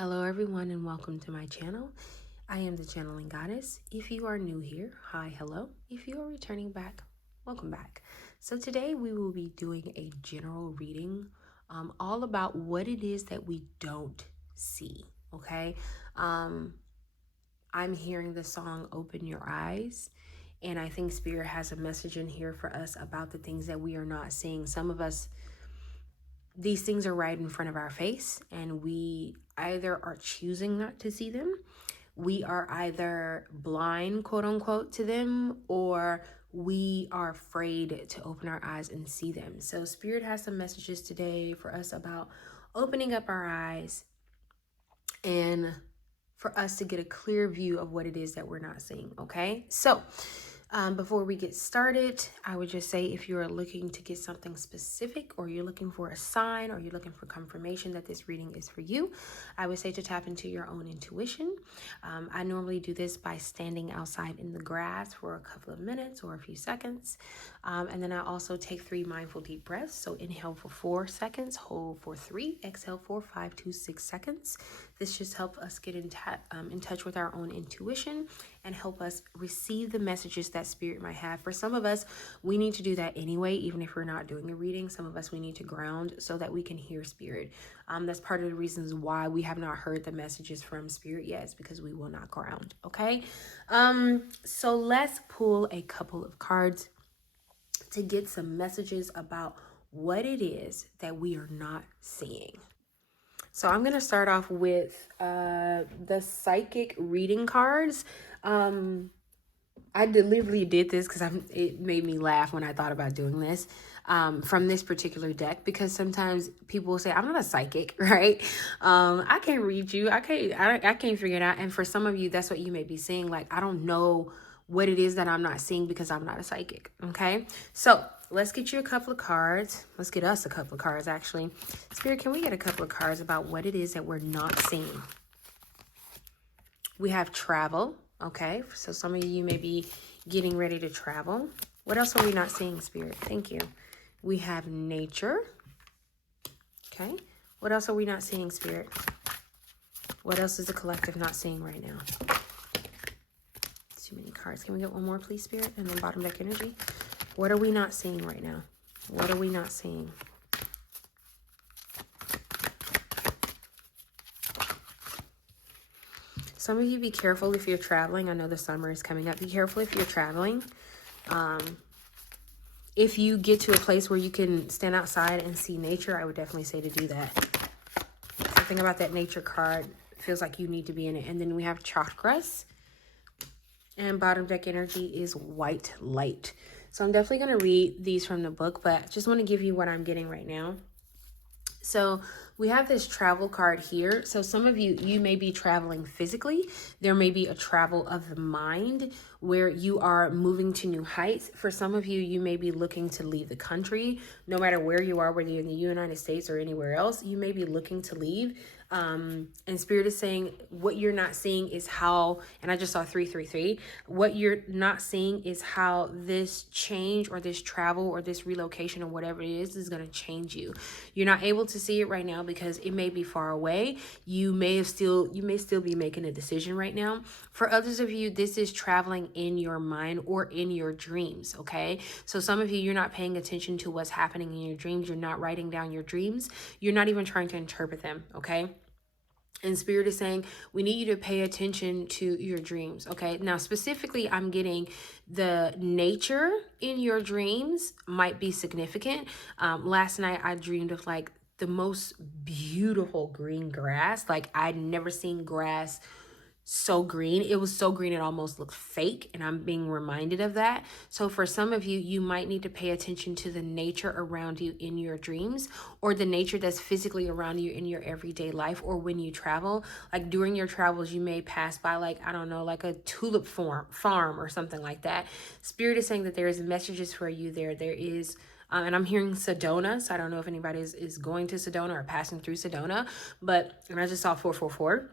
Hello everyone and welcome to my channel. I am the channeling goddess. If you are new here, hi, hello. If you are returning back, welcome back. So today we will be doing a general reading all about what it is that we don't see, okay? I'm hearing the song Open Your Eyes, and I think Spirit has a message in here for us about the things that we are not seeing. Some of us, these things are right in front of our face, and we either are choosing not to see them, we are either blind, quote unquote, to them, or we are afraid to open our eyes and see them. So Spirit has some messages today for us about opening up our eyes and for us to get a clear view of what it is that we're not seeing, okay? So before we get started, I would just say if you're looking to get something specific, or you're looking for a sign, or you're looking for confirmation that this reading is for you, I would say to tap into your own intuition. I normally do this by standing outside in the grass for a couple of minutes or a few seconds. And then I also take 3 mindful deep breaths. So inhale for 4 seconds, hold for 3, exhale for 5 to 6 seconds. This just helps us get in touch with our own intuition and help us receive the messages that Spirit might have. For some of us, we need to do that anyway, even if we're not doing a reading. Some of us, we need to ground so that we can hear Spirit. That's part of the reasons why we have not heard the messages from Spirit yet, is because we will not ground, okay? So let's pull a couple of cards to get some messages about what it is that we are not seeing. So I'm going to start off with the psychic reading cards. I deliberately did this because it made me laugh when I thought about doing this from this particular deck, because sometimes people will say, I'm not a psychic, right? I can't read you. I can't figure it out. And for some of you, that's what you may be saying. Like, I don't know what it is that I'm not seeing because I'm not a psychic. Okay. So let's get you a couple of cards. Let's get us a couple of cards, actually. Spirit, can we get a couple of cards about what it is that we're not seeing? We have travel. Okay. So some of you may be getting ready to travel. What else are we not seeing, Spirit? Thank you. We have nature. Okay. What else are we not seeing, Spirit? What else is the collective not seeing right now? Too many cards. Can we get one more, please, Spirit? And then bottom deck energy. What are we not seeing right now? What are we not seeing? Some of you, be careful if you're traveling. I know the summer is coming up. Be careful if you're traveling. If you get to a place where you can stand outside and see nature, I would definitely say to do that. Something about that nature card feels like you need to be in it. And then we have chakras. And bottom deck energy is white light. So I'm definitely going to read these from the book, but just want to give you what I'm getting right now. So we have this travel card here. So some of you, you may be traveling physically. There may be a travel of the mind where you are moving to new heights. For some of you, you may be looking to leave the country. No matter where you are, whether you're in the United States or anywhere else, you may be looking to leave. And Spirit is saying what you're not seeing is how, and I just saw 333, what you're not seeing is how this change or this travel or this relocation or whatever it is going to change you. You're not able to see it right now because it may be far away. You may still be making a decision right now. For others of you, this is traveling in your mind or in your dreams, okay? So some of you, you're not paying attention to what's happening in your dreams. You're not writing down your dreams. You're not even trying to interpret them, okay? And Spirit is saying, we need you to pay attention to your dreams, okay? Now, specifically, I'm getting the nature in your dreams might be significant. Last night, I dreamed of like the most beautiful green grass. Like, I'd never seen grass so green. It was so green it almost looked fake, and I'm being reminded of that. So for some of you, you might need to pay attention to the nature around you in your dreams, or the nature that's physically around you in your everyday life, or when you travel. Like during your travels, you may pass by, like, I don't know, like a tulip farm or something like that. Spirit is saying that there is messages for you there. There is and I'm hearing Sedona, so I don't know if anybody is going to Sedona or passing through Sedona, but and I just saw 444.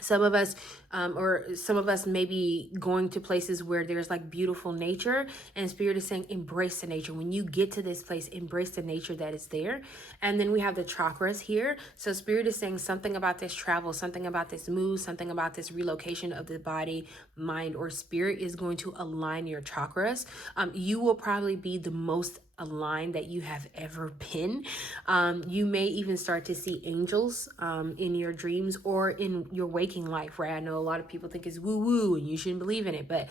Some of us may be going to places where there's like beautiful nature, and Spirit is saying embrace the nature. When you get to this place, embrace the nature that is there. And then we have the chakras here. So Spirit is saying something about this travel, something about this move, something about this relocation of the body, mind, or spirit is going to align your chakras. You will probably be the most aligned that you have ever been. You may even start to see angels in your dreams or in your waking life, right? I know a lot of people think it's woo-woo and you shouldn't believe in it, but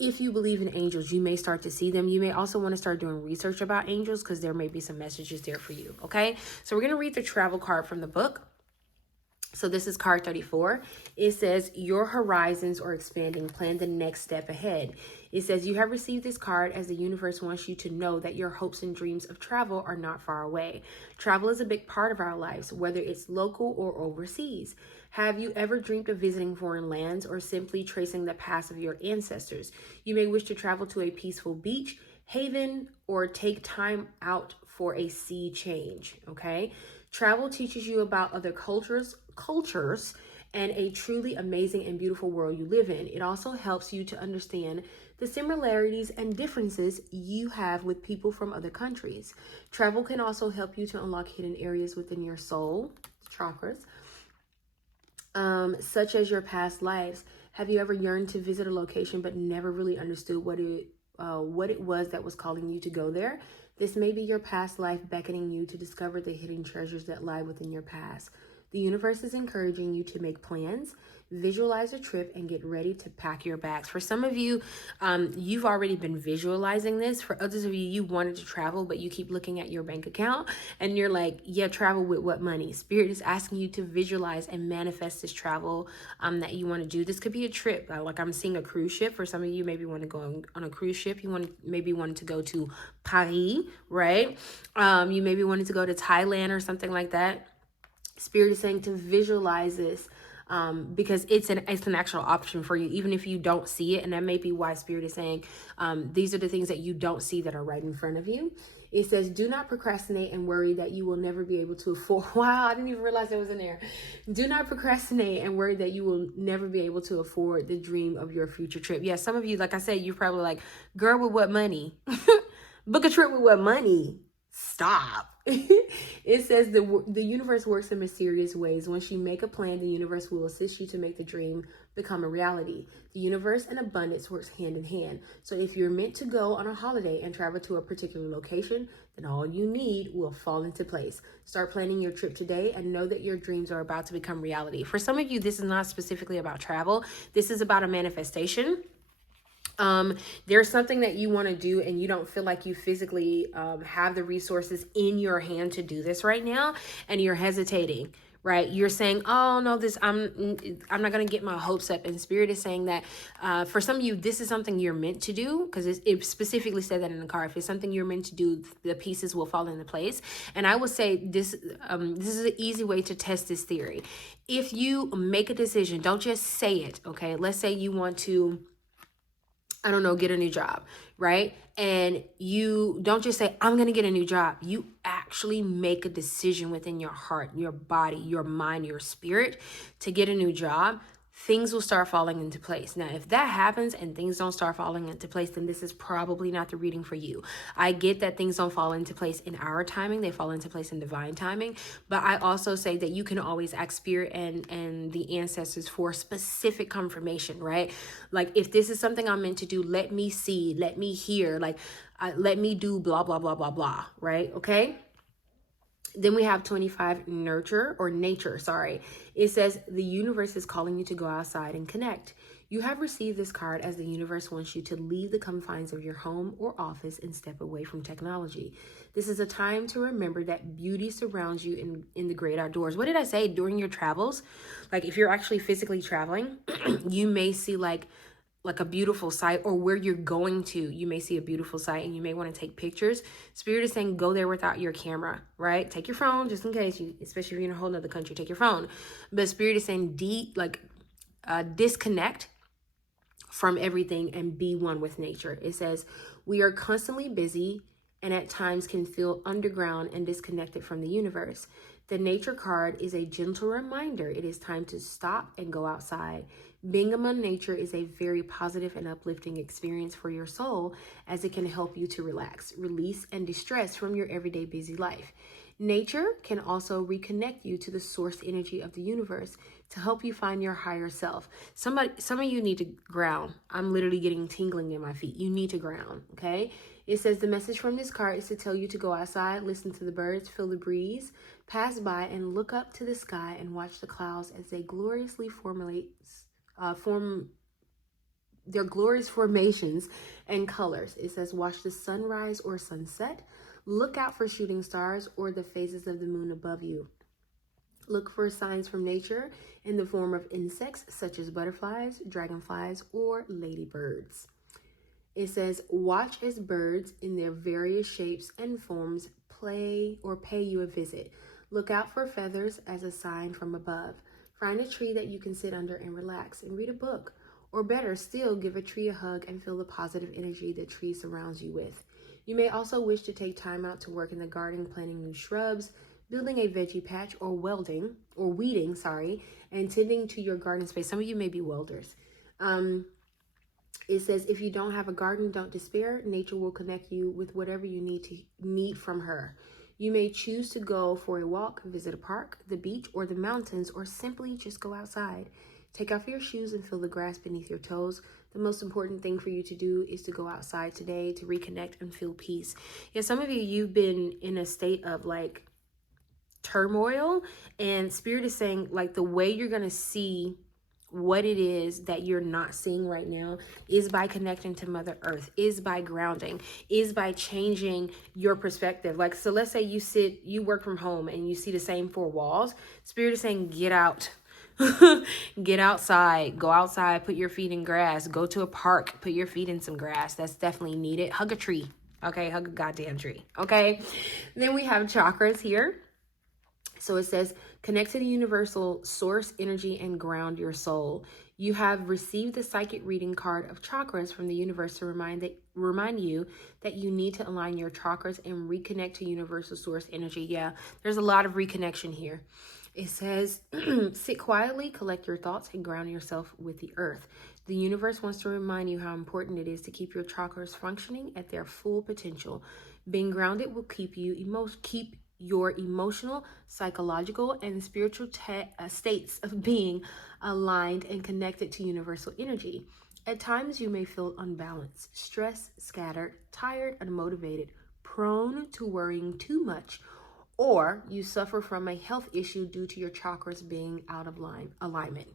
if you believe in angels, you may start to see them. You may also want to start doing research about angels because there may be some messages there for you, okay? So we're going to read the travel card from the book. So this is card 34. It says, your horizons are expanding. Plan the next step ahead. It says, you have received this card as the universe wants you to know that your hopes and dreams of travel are not far away. Travel is a big part of our lives, whether it's local or overseas. Have you ever dreamed of visiting foreign lands or simply tracing the past of your ancestors? You may wish to travel to a peaceful beach, haven, or take time out for a sea change, okay? Travel teaches you about other cultures, and a truly amazing and beautiful world you live in. It also helps you to understand the similarities and differences you have with people from other countries. Travel can also help you to unlock hidden areas within your soul, chakras, such as your past lives. Have you ever yearned to visit a location but never really understood what it was that was calling you to go there? This may be your past life beckoning you to discover the hidden treasures that lie within your past. The universe is encouraging you to make plans, visualize a trip, and get ready to pack your bags. For some of you, you've already been visualizing this. For others of you, you wanted to travel, but you keep looking at your bank account and you're like, yeah, travel with what money? Spirit is asking you to visualize and manifest this travel that you want to do. This could be a trip. Like I'm seeing a cruise ship. For some of you, maybe want to go on a cruise ship. You maybe wanted to go to Paris, right? You maybe wanted to go to Thailand or something like that. Spirit is saying to visualize this because it's an actual option for you, even if you don't see it. And that may be why Spirit is saying these are the things that you don't see that are right in front of you. It says, do not procrastinate and worry that you will never be able to afford. Wow, I didn't even realize that was in there. Do not procrastinate and worry that you will never be able to afford the dream of your future trip. Yeah, some of you, like I said, you're probably like, girl, with what money? Book a trip with what money? Stop. It says the universe works in mysterious ways. Once you make a plan, the universe will assist you to make the dream become a reality. The universe and abundance works hand in hand. So if you're meant to go on a holiday and travel to a particular location, then all you need will fall into place. Start planning your trip today and know that your dreams are about to become reality. For some of you, this is not specifically about travel. This is about a manifestation. There's something that you want to do and you don't feel like you physically have the resources in your hand to do this right now, and you're hesitating, right? You're saying, oh no, I'm not going to get my hopes up. And Spirit is saying that for some of you, this is something you're meant to do, because it specifically said that in the card. If it's something you're meant to do, the pieces will fall into place. And I would say this is an easy way to test this theory. If you make a decision, don't just say it, okay? Let's say you want to, I don't know, get a new job, right? And you don't just say, I'm going to get a new job. You actually make a decision within your heart, your body, your mind, your spirit to get a new job. Things will start falling into place. Now, if that happens and things don't start falling into place, then this is probably not the reading for you. I get that things don't fall into place in our timing. They fall into place in divine timing. But I also say that you can always ask Spirit and the ancestors for specific confirmation, right? Like, if this is something I'm meant to do, let me see, let me hear, like, let me do blah, blah, blah, blah, blah, right? Okay? Then we have 25, nature. It says the universe is calling you to go outside and connect. You have received this card as the universe wants you to leave the confines of your home or office and step away from technology. This is a time to remember that beauty surrounds you in the great outdoors. What did I say? During your travels, like if you're actually physically traveling, you may see like a beautiful sight, or where you're going to, you may see a beautiful sight and you may want to take pictures. Spirit is saying go there without your camera, right? Take your phone just in case, especially if you're in a whole other country, take your phone. But Spirit is saying disconnect from everything and be one with nature. It says we are constantly busy and at times can feel underground and disconnected from the universe. The nature card is a gentle reminder it is time to stop and go outside. Being among nature is a very positive and uplifting experience for your soul, as it can help you to relax, release, and distress from your everyday busy life. Nature can also reconnect you to the source energy of the universe to help you find your higher self. Some of you need to ground. I'm literally getting tingling in my feet. You need to ground, okay? It says the message from this card is to tell you to go outside, listen to the birds, feel the breeze, pass by, and look up to the sky and watch the clouds as they gloriously form their glorious formations and colors. It says watch the sunrise or sunset. Look out for shooting stars or the phases of the moon above you. Look for signs from nature in the form of insects such as butterflies, dragonflies, or ladybirds. It says watch as birds in their various shapes and forms play or pay you a visit. Look out for feathers as a sign from above. Find a tree that you can sit under and relax and read a book. Or better still, give a tree a hug and feel the positive energy the tree surrounds you with. You may also wish to take time out to work in the garden, planting new shrubs, building a veggie patch, or weeding, and tending to your garden space. Some of you may be welders. It says, if you don't have a garden, don't despair. Nature will connect you with whatever you need from her. You may choose to go for a walk, visit a park, the beach, or the mountains, or simply just go outside. Take off your shoes and feel the grass beneath your toes. The most important thing for you to do is to go outside today to reconnect and feel peace. Yeah, some of you, you've been in a state of like turmoil, and Spirit is saying like the way you're going to see what it is that you're not seeing right now is by connecting to Mother Earth, is by grounding, is by changing your perspective. Like, so let's say you work from home and you see the same four walls. Spirit is saying, get out. Get outside, go outside, put your feet in grass, go to a park, put your feet in some grass. That's definitely needed. Hug a tree. Okay, hug a goddamn tree. Okay. Then we have chakras here. So it says, connect to the universal source energy and ground your soul. You have received the psychic reading card of chakras from the universe to remind you that you need to align your chakras and reconnect to universal source energy. Yeah, there's a lot of reconnection here. It says, sit quietly, collect your thoughts, and ground yourself with the earth. The universe wants to remind you how important it is to keep your chakras functioning at their full potential. Being grounded will keep your emotional, psychological, and spiritual states of being aligned and connected to universal energy. At times, you may feel unbalanced, stressed, scattered, tired, unmotivated, prone to worrying too much, or you suffer from a health issue due to your chakras being out of alignment.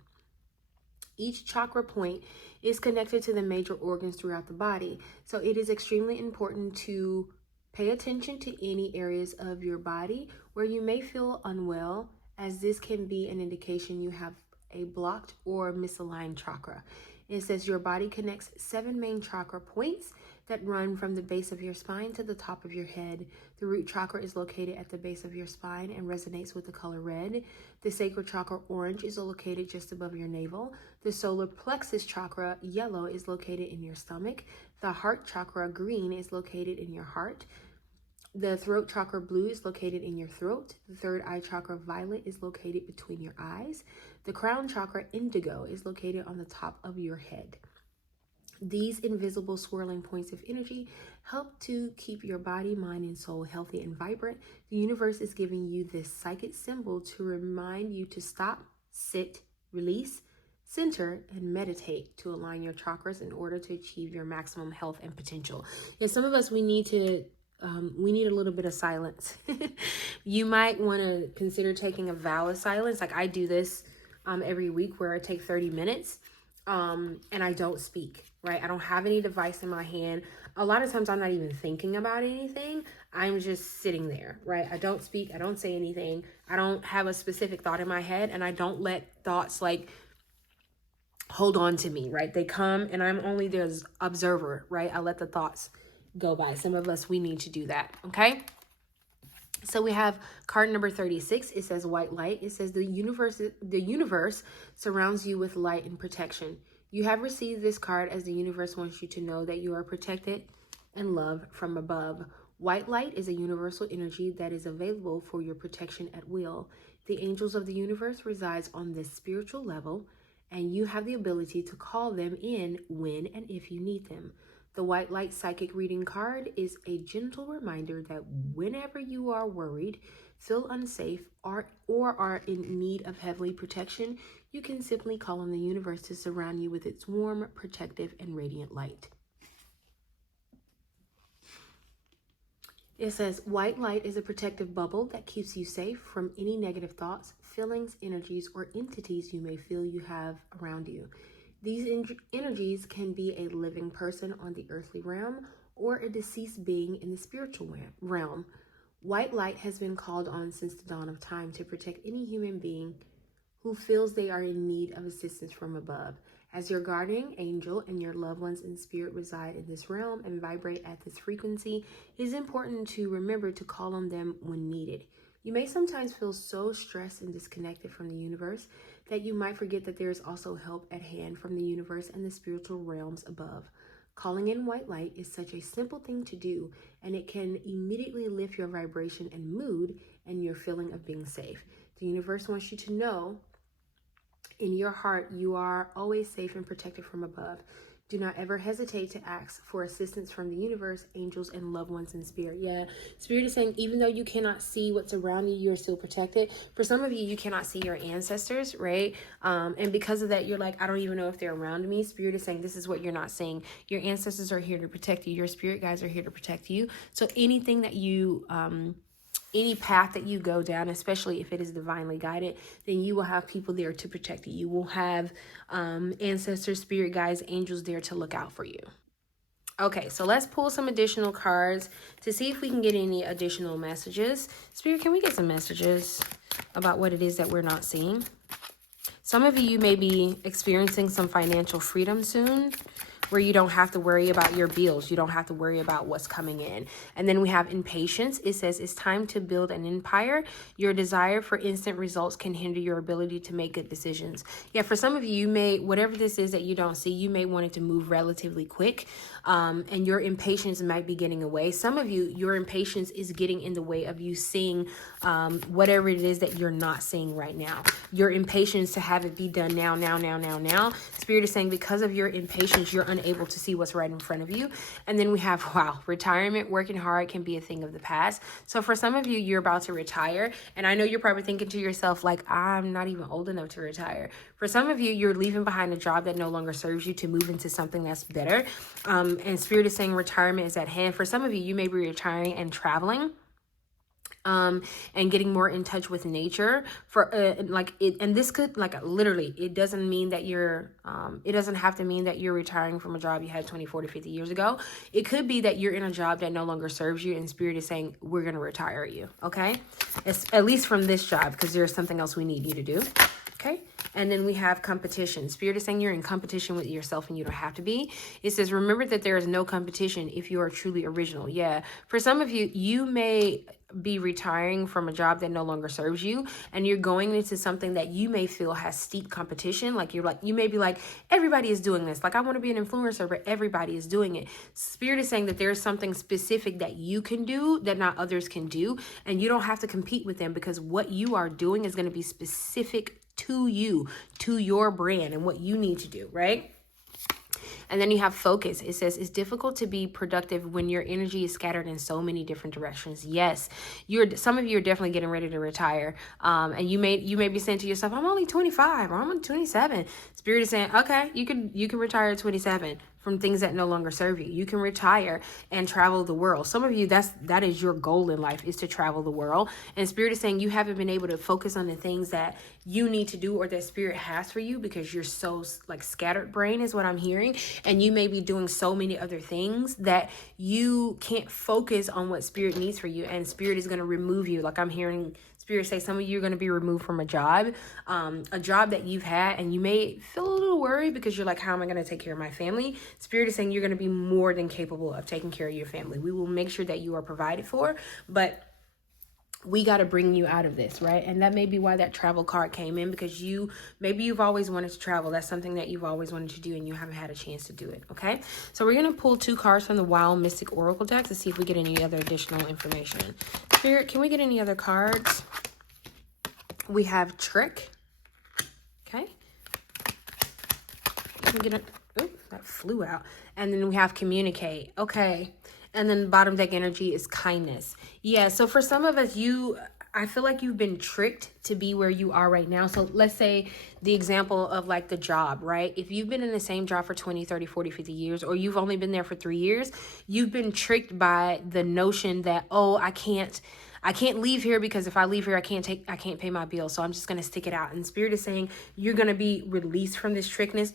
Each chakra point is connected to the major organs throughout the body, so it is extremely important to pay attention to any areas of your body where you may feel unwell, as this can be an indication you have a blocked or misaligned chakra. It says your body connects 7 main chakra points that run from the base of your spine to the top of your head. The root chakra is located at the base of your spine and resonates with the color red. The sacral chakra, orange, is located just above your navel. The solar plexus chakra, yellow, is located in your stomach. The heart chakra, green, is located in your heart. The throat chakra, blue, is located in your throat. The third eye chakra, violet, is located between your eyes. The crown chakra, indigo, is located on the top of your head. These invisible swirling points of energy help to keep your body, mind, and soul healthy and vibrant. The universe is giving you this psychic symbol to remind you to stop, sit, release, center, and meditate to align your chakras in order to achieve your maximum health and potential. And some of us, we need a little bit of silence. You might want to consider taking a vow of silence. Like I do this every week where I take 30 minutes and I don't speak, right? I don't have any device in my hand. A lot of times I'm not even thinking about anything. I'm just sitting there, right? I don't speak. I don't say anything. I don't have a specific thought in my head, and I don't let thoughts like hold on to me, right? They come and I'm only the observer, right? I let the thoughts go by. Some of us, we need to do that, okay? So we have card number 36. It says white light. It says the universe surrounds you with light and protection. You have received this card as the universe wants you to know that you are protected and loved from above. White light is a universal energy that is available for your protection at will. The angels of the universe resides on this spiritual level, and you have the ability to call them in when and if you need them. The white light psychic reading card is a gentle reminder that whenever you are worried, feel unsafe, or are in need of heavenly protection, you can simply call on the universe to surround you with its warm, protective, and radiant light. It says, white light is a protective bubble that keeps you safe from any negative thoughts, feelings, energies, or entities you may feel you have around you. These energies can be a living person on the earthly realm or a deceased being in the spiritual realm. White light has been called on since the dawn of time to protect any human being who feels they are in need of assistance from above. As your guardian angel and your loved ones in spirit reside in this realm and vibrate at this frequency, it is important to remember to call on them when needed. You may sometimes feel so stressed and disconnected from the universe that you might forget that there is also help at hand from the universe and the spiritual realms above. Calling in white light is such a simple thing to do, and it can immediately lift your vibration and mood and your feeling of being safe. The universe wants you to know in your heart you are always safe and protected from above. Do not ever hesitate to ask for assistance from the universe, angels, and loved ones in spirit. Yeah, spirit is saying even though you cannot see what's around you, you're still protected. For some of you, you cannot see your ancestors, right? And because of that, you're like, I don't even know if they're around me. Spirit is saying this is what you're not seeing. Your ancestors are here to protect you. Your spirit guides are here to protect you. So anything that you any path that you go down, especially if it is divinely guided, then you will have people there to protect you. You will have ancestors, spirit guides, angels there to look out for you. Okay, so let's pull some additional cards to see if we can get any additional messages. Spirit, can we get some messages about what it is that we're not seeing? Some of you may be experiencing some financial freedom soon, where you don't have to worry about your bills. You don't have to worry about what's coming in. And then we have impatience. It says it's time to build an empire. Your desire for instant results can hinder your ability to make good decisions. Yeah, for some of you, you may, whatever this is that you don't see, you may want it to move relatively quick. And your impatience might be getting away. Some of you, your impatience is getting in the way of you seeing whatever it is that you're not seeing right now. Your impatience to have it be done now. Spirit is saying because of your impatience, you're unable to see what's right in front of you. And then we have, wow, retirement, working hard can be a thing of the past. So for some of you, you're about to retire. And I know you're probably thinking to yourself, like, I'm not even old enough to retire. For some of you, you're leaving behind a job that no longer serves you to move into something that's better. And Spirit is saying retirement is at hand. For some of you, you may be retiring and traveling. And getting more in touch with nature for and this could literally, it doesn't mean that you're it doesn't have to mean that you're retiring from a job you had 20, 40, 50 years ago. It could be that you're in a job that no longer serves you and Spirit is saying we're going to retire you. Okay, it's at least from this job because there's something else we need you to do. Okay. And then we have competition. Spirit is saying you're in competition with yourself and you don't have to be. It says, remember that there is no competition if you are truly original. Yeah. For some of you, you may be retiring from a job that no longer serves you and you're going into something that you may feel has steep competition. You may be like, everybody is doing this. Like, I want to be an influencer, but everybody is doing it. Spirit is saying that there's something specific that you can do that not others can do. And you don't have to compete with them because what you are doing is going to be specific to you, to your brand and what you need to do, right? And then you have focus. It says it's difficult to be productive when your energy is scattered in so many different directions. Yes, some of you are definitely getting ready to retire. And you may be saying to yourself, I'm only 25 or I'm only 27. Spirit is saying, okay, you can retire at 27 from things that no longer serve you. You can retire and travel the world. Some of you, that is your goal in life, is to travel the world. And Spirit is saying you haven't been able to focus on the things that you need to do or that Spirit has for you because you're so scattered brain is what I'm hearing. And you may be doing so many other things that you can't focus on what Spirit needs for you. And Spirit is going to remove you. Like I'm hearing Spirit say some of you are going to be removed from a job that you've had, and you may feel a little worried because you're like, how am I going to take care of my family? Spirit is saying you're going to be more than capable of taking care of your family. We will make sure that you are provided for, but we got to bring you out of this, right? And that may be why that travel card came in, because maybe you've always wanted to travel. That's something that you've always wanted to do and you haven't had a chance to do it, okay? So we're going to pull 2 cards from the Wild Mystic Oracle deck to see if we get any other additional information. Spirit, can we get any other cards? We have Trick, okay? Can we get a, ooh, that flew out. And then we have Communicate, okay? And then the bottom deck energy is Kindness. Yeah, so for some of us, I feel like you've been tricked to be where you are right now. So let's say the example of like the job, right? If you've been in the same job for 20, 30, 40, 50 years, or you've only been there for 3 years, you've been tricked by the notion that, oh, I can't leave here, because if I leave here, I can't pay my bills. So I'm just going to stick it out. And Spirit is saying you're going to be released from this trickiness.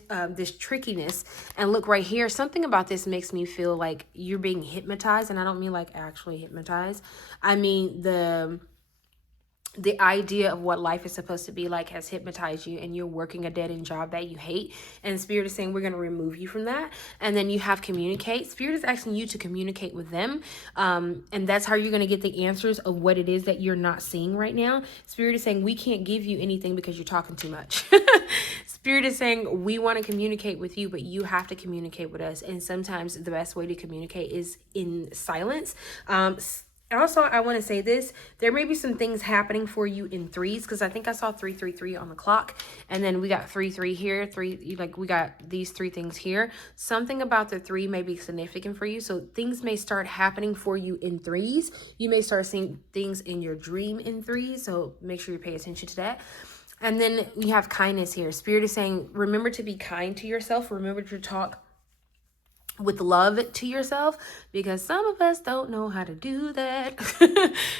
And look right here. Something about this makes me feel like you're being hypnotized. And I don't mean like actually hypnotized. I mean the idea of what life is supposed to be like has hypnotized you, and you're working a dead-end job that you hate. And Spirit is saying we're going to remove you from that. And then you have Communicate. Spirit is asking you to communicate with them. And that's how you're going to get the answers of what it is that you're not seeing right now. Spirit is saying we can't give you anything because you're talking too much. Spirit is saying we want to communicate with you, but you have to communicate with us. And sometimes the best way to communicate is in silence. Also, I want to say this, there may be some things happening for you in 3s, because I think I saw 333 on the clock, and then we got 33 here, we got these 3 things here. Something about the 3 may be significant for you, so things may start happening for you in 3s. You may start seeing things in your dream in 3s, so make sure you pay attention to that. And then we have Kindness here. Spirit is saying, remember to be kind to yourself, remember to talk with love to yourself, because some of us don't know how to do that.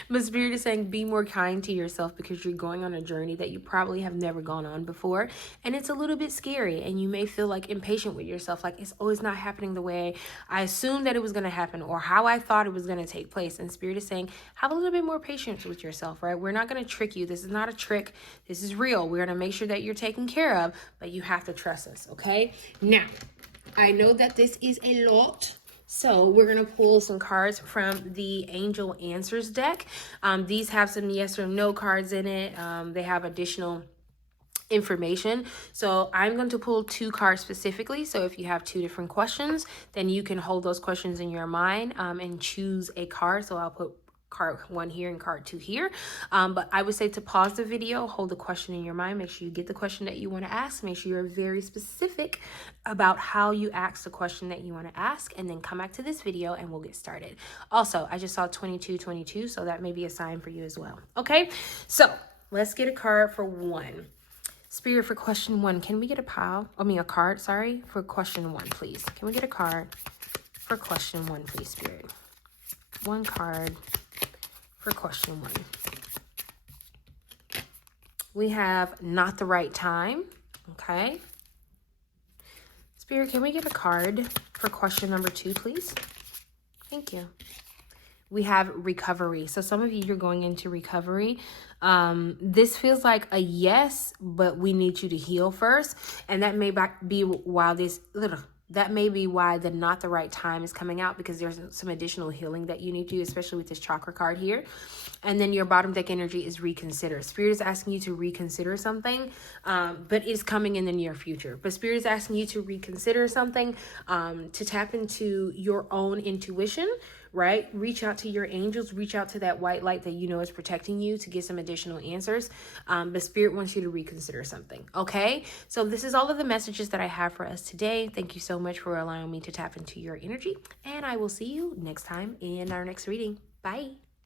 But Spirit is saying be more kind to yourself, because you're going on a journey that you probably have never gone on before, and it's a little bit scary, and you may feel like impatient with yourself, like it's always not happening the way I assumed that it was going to happen, or how I thought it was going to take place. And Spirit is saying have a little bit more patience with yourself, right? We're not going to trick you. This is not a trick. This is real. We're going to make sure that you're taken care of, but you have to trust us, okay? Now, I know that this is a lot, so we're going to pull some cards from the Angel Answers deck. These have some yes or no cards in it. They have additional information. So I'm going to pull 2 cards specifically. So if you have 2 different questions, then you can hold those questions in your mind and choose a card. So I'll put card 1 here and card 2 here. But I would say to pause the video, hold the question in your mind, make sure you get the question that you want to ask, make sure you're very specific about how you ask the question that you want to ask, and then come back to this video and we'll get started. Also, I just saw 2222, so that may be a sign for you as well. Okay, so let's get a card for 1. Spirit, for question 1, can we get a card, for question 1, please. Can we get a card for question 1, please, Spirit? 1 card for question 1. We have Not the Right Time. Okay. Spirit, can we get a card for question number 2, please? Thank you. We have Recovery. So some of you, you're going into recovery. This feels like a yes, but we need you to heal first. And that may be why the Not the Right Time is coming out, because there's some additional healing that you need to do, especially with this chakra card here. And then your bottom deck energy is Reconsider. Spirit is asking you to reconsider something, but it's coming in the near future. But Spirit is asking you to reconsider something, to tap into your own intuition, right? Reach out to your angels, reach out to that white light that you know is protecting you to get some additional answers. But Spirit wants you to reconsider something, okay? So this is all of the messages that I have for us today. Thank you so much for allowing me to tap into your energy, and I will see you next time in our next reading. Bye.